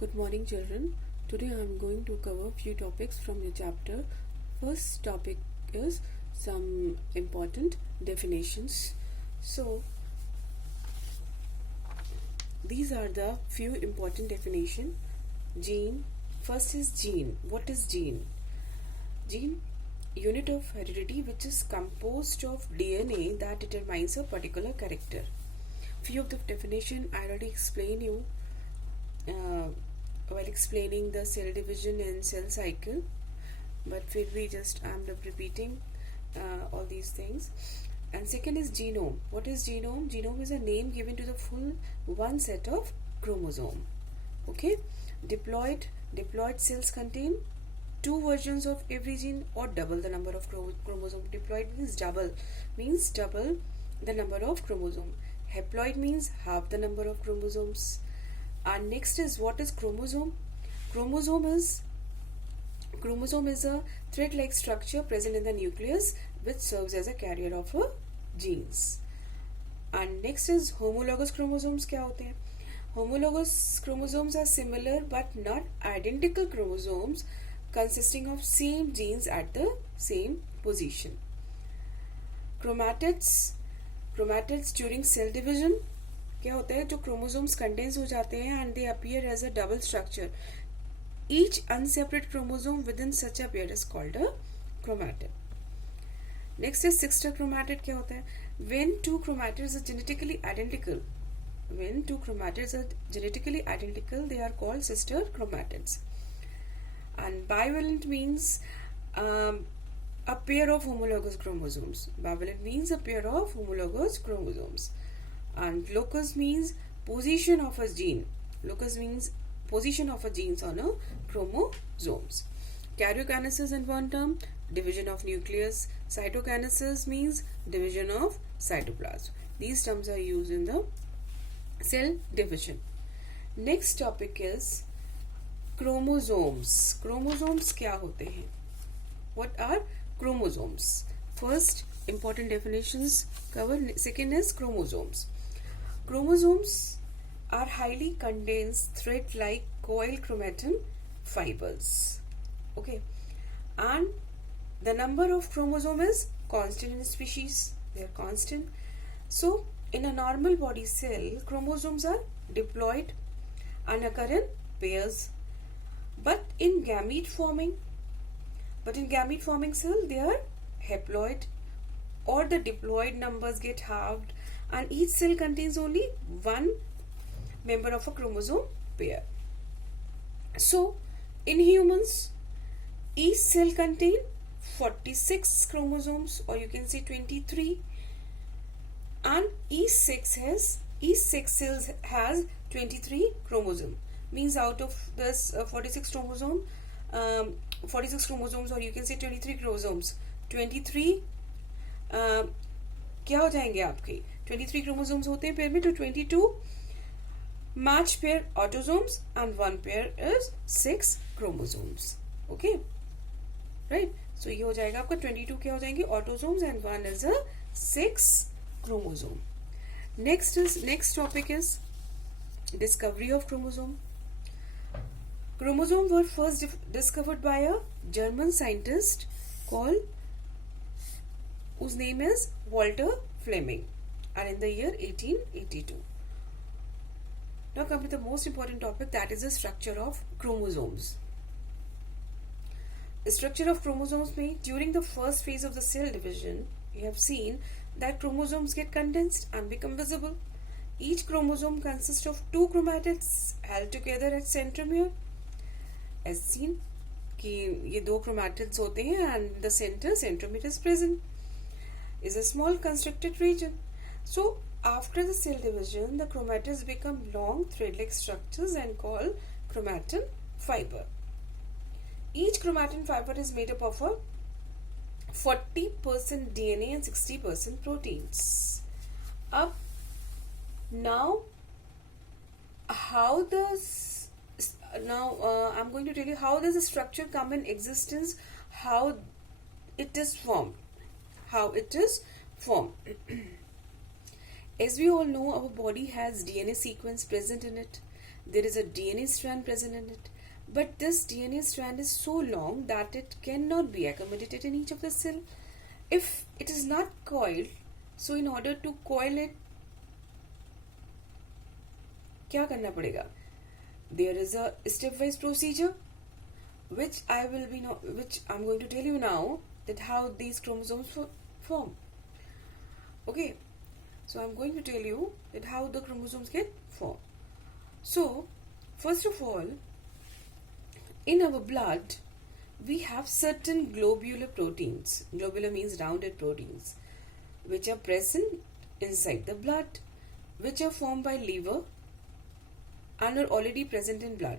Good morning, children. Today I am going to cover a few topics from your chapter. First topic is some important definitions. So, these are the few important definition. Gene. First is gene. What is gene? Gene, unit of heredity which is composed of DNA that determines a particular character. Few of the definition I already explained you while explaining the cell division and cell cycle, but I'm repeating all these things. And second is genome. What is genome? Genome is a name given to the full one set of chromosome. Okay, diploid cells contain two versions of every gene or double the number of chromosome. Diploid means double the number of chromosome. Haploid means half the number of chromosomes. And next is, what is chromosome? Chromosome is a thread-like structure present in the nucleus which serves as a carrier of a genes. And next is homologous chromosomes. क्या होते हैं? Homologous chromosomes are similar but not identical chromosomes consisting of same genes at the same position. Chromatids during cell division. क्या होता है? जो chromosomes condense हो जाते हैं and they appear as a double structure. Each unseparate chromosome within such a pair is called a chromatid. Next is sister chromatid. क्या होता है? When two chromatids are genetically identical they are called sister chromatids. And bivalent means a pair of homologous chromosomes. Bivalent means a pair of homologous chromosomes. And locus means position of a gene. Locus means position of a genes on a chromosomes. Karyokinesis in one term, division of nucleus. Cytokinesis means division of cytoplasm. These terms are used in the cell division. Next topic is chromosomes. Chromosomes क्या होते हैं? What are chromosomes? First, important definitions cover. Second is chromosomes. Chromosomes are highly condensed thread-like coil chromatin fibers. Okay, and the number of chromosome is constant in species. They are constant. So, in a normal body cell, chromosomes are diploid and occur in pairs. But in gamete forming cell, they are haploid, or the diploid numbers get halved, and each cell contains only one member of a chromosome pair. So, in humans, each cell contains 46 chromosomes, or you can say 23, and each sex cell has 23 chromosomes. Means out of this 46 chromosomes, or you can say 23 chromosomes, 23 क्या हो जाएंगे आपके? 23 chromosomes होते हैं pair में, तो 22 match pair autosomes and one pair is 6 chromosomes. Okay, right? So ये हो जाएगा आपका 22 क्या हो जाएंगे? Autosomes, and one is a 6 chromosome. Next topic is discovery of chromosome. Chromosomes were first discovered by a German scientist whose name is Walter Fleming, and in the year 1882. Now come to the most important topic, that is the structure of chromosomes. The structure of chromosomes means during the first phase of the cell division, we have seen that chromosomes get condensed and become visible. Each chromosome consists of two chromatids held together at centromere. As seen कि ये दो chromatids होते हैं and the centromere is present, is a small constricted region. So after the cell division, the chromatids become long thread-like structures and called chromatin fiber. Each chromatin fiber is made up of a 40% DNA and 60% proteins. I'm going to tell you how does the structure come in existence, how it is formed. As we all know, our body has DNA sequence present in it. there is a DNA strand present in it. But this DNA strand is so long that it cannot be accommodated in each of the cell. If it is not coiled, so in order to coil it, क्या करना पड़ेगा? There is a stepwise procedure which I'm going to tell you now, that how these chromosomes form. Okay, so I'm going to tell you that how the chromosomes get formed. So first of all, in our blood we have certain globular proteins. Globular means rounded proteins, which are present inside the blood, which are formed by liver and are already present in blood.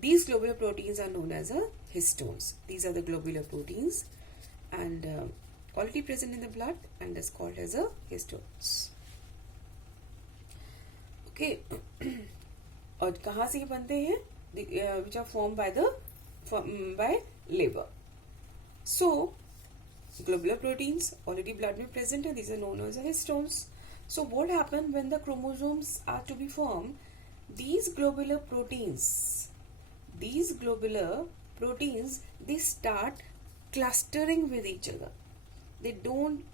These globular proteins are known as histones. These are the globular proteins and already present in the blood and is called as histones. Okay. और कहाँ से ये बनते हैं? Which are formed by liver. So globular proteins already blood में present and these are known as histones. So what happens when the chromosomes are to be formed? These globular proteins, they start clustering with each other. They don't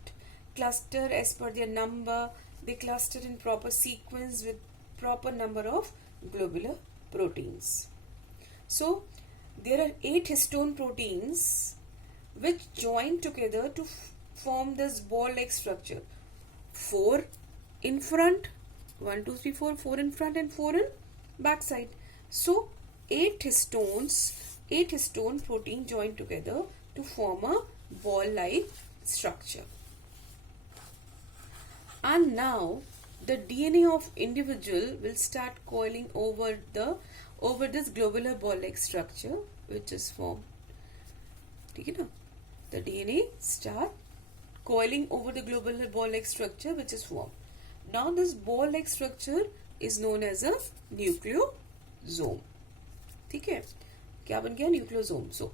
cluster as per their number. They cluster in proper sequence with proper number of globular proteins. So there are 8 histone proteins which join together to form this ball-like structure. 4 in front, 1, 2, 3, 4, 4 in front and 4 in back side. So 8 histone protein join together to form a ball-like structure. And now the DNA of individual will start coiling over this globular ball-like structure which is formed. ठीक है ना? The DNA start coiling over the globular ball-like structure which is formed. Now this ball-like structure is known as a nucleosome. ठीक है? क्या बन गया? Nucleosome. So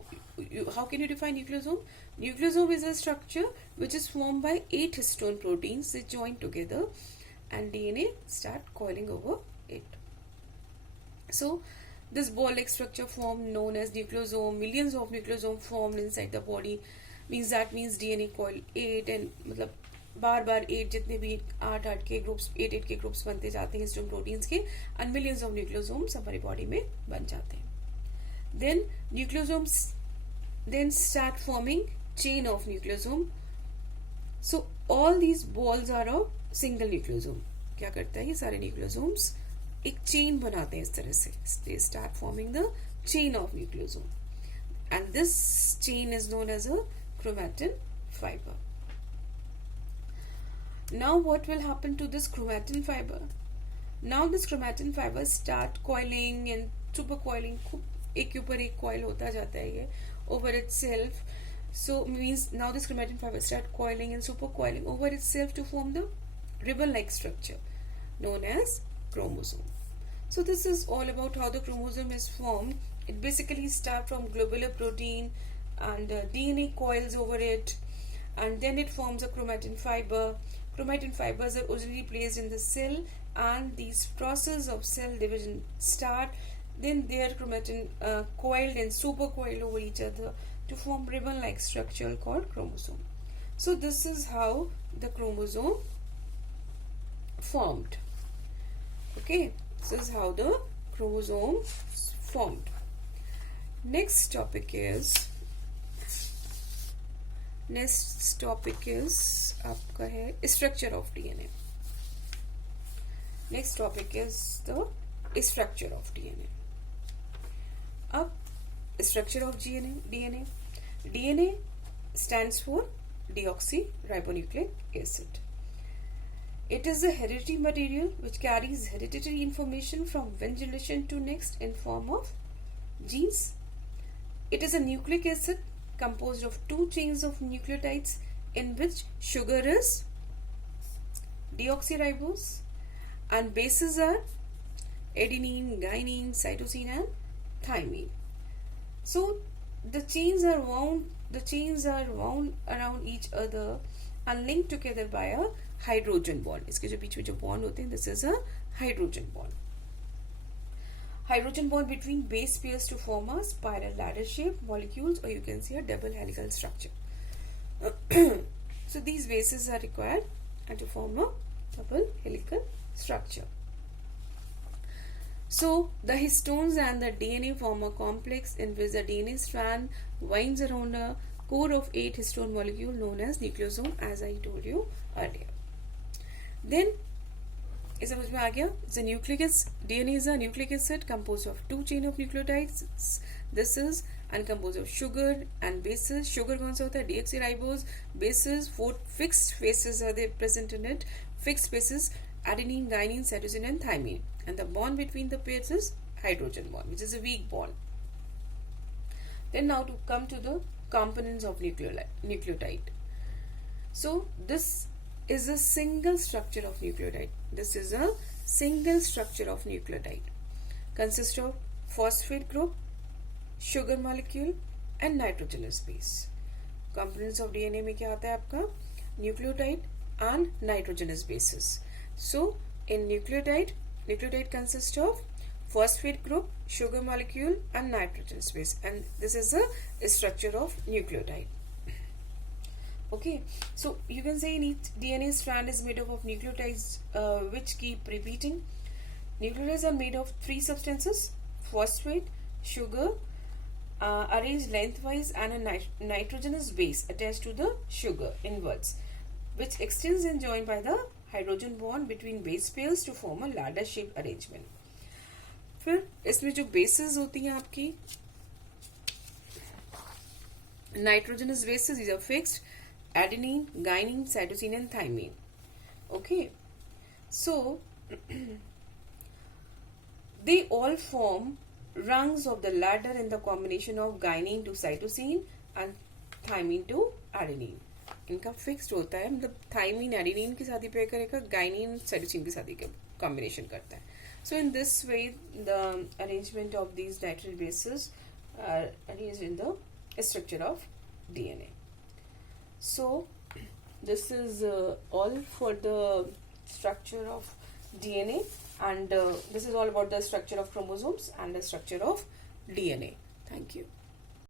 how can you define nucleosome? Nucleosome is a structure which is formed by 8 histone proteins. They join together and DNA start coiling over it. So this ball-like structure formed known as nucleosome. Millions of nucleosomes formed inside the body. Means DNA coil 8 and मतलब बार 8 जितने भी 8 के groups बनते जाते हैं histone proteins के and millions of nucleosomes हमारी body में बन जाते हैं. Then nucleosomes then start forming chain of nucleosome. So all these balls are of single nucleosome. क्या करता है ये सारे nucleosomes एक चेन बनाते हैं इस तरह से. They start forming the chain of nucleosome and this chain is known as a chromatin fiber. Now what will happen to this chromatin fiber? Now this chromatin fiber start coiling and supercoiling. एक के ऊपर एक coil होता जाता है ये over itself. So means now this chromatin fiber start coiling and supercoiling over itself to form the ribbon-like structure known as chromosome. So this is all about how the chromosome is formed. It basically starts from globular protein and DNA coils over it and then it forms a chromatin fiber. Chromatin fibers are originally placed in the cell and these process of cell division start. Then their chromatin coiled and supercoiled over each other to form ribbon-like structure called chromosome. So this is how the chromosome formed. Okay, this is how the chromosome formed. Next topic is आपका है structure of DNA. Next topic is the structure of DNA. अब structure of DNA. DNA stands for deoxyribonucleic acid. It is a hereditary material which carries hereditary information from one generation to next in form of genes. It is a nucleic acid composed of 2 chains of nucleotides in which sugar is deoxyribose and bases are adenine, guanine, cytosine and thymine. So the chains are wound around each other and linked together by a hydrogen bond. इसके जो बीच में जो bond होते हैं, this is a hydrogen bond. hydrogen bond between base pairs to form a spiral ladder shaped molecules, or you can see a double helical structure. So these bases are required and to form a double helical structure. So the histones and the DNA form a complex in which the DNA strand winds around a core of 8 histone molecule known as nucleosome, as I told you earlier. Then is समझ में आ गया? The nucleic acid, DNA is a nucleic acid composed of 2 chain of nucleotides. This is and composed of sugar and bases. Sugar कौन सा होता है? deoxyribose. Bases, 4 fixed bases are they present in it. Fixed bases: adenine, guanine, cytosine, and thymine. And the bond between the pairs is hydrogen bond, which is a weak bond. Then now to come to the components of nucleotide. So this is a single structure of nucleotide. This is a single structure of nucleotide. Consists of phosphate group, sugar molecule, and nitrogenous base. Components of DNA में क्या आता है आपका? Nucleotide and nitrogenous bases. So in nucleotide consists of phosphate group, sugar molecule, and nitrogenous base, and this is the structure of nucleotide. Okay, so you can say each DNA strand is made up of nucleotides which keep repeating. Nucleotides are made of 3 substances: phosphate, sugar, arranged lengthwise, and a nitrogenous base attached to the sugar inwards, which extends and joined by the hydrogen bond between base pairs to form a ladder shaped arrangement. फिर इसमें जो bases होती हैं आपकी nitrogenous bases, these are fixed: adenine, guanine, cytosine, and thymine. Okay, so they all form rungs of the ladder in the combination of guanine to cytosine and thymine to adenine. इनका fixed होता है, मतलब thymine adenine के साथ ही pair करेगा, guanine cytosine के साथ ही combination करता है. So in this way the arrangement of these nitrogen bases are arranged in the structure of DNA. So this is all for the structure of DNA, and this is all about the structure of chromosomes and the structure of DNA. Thank you.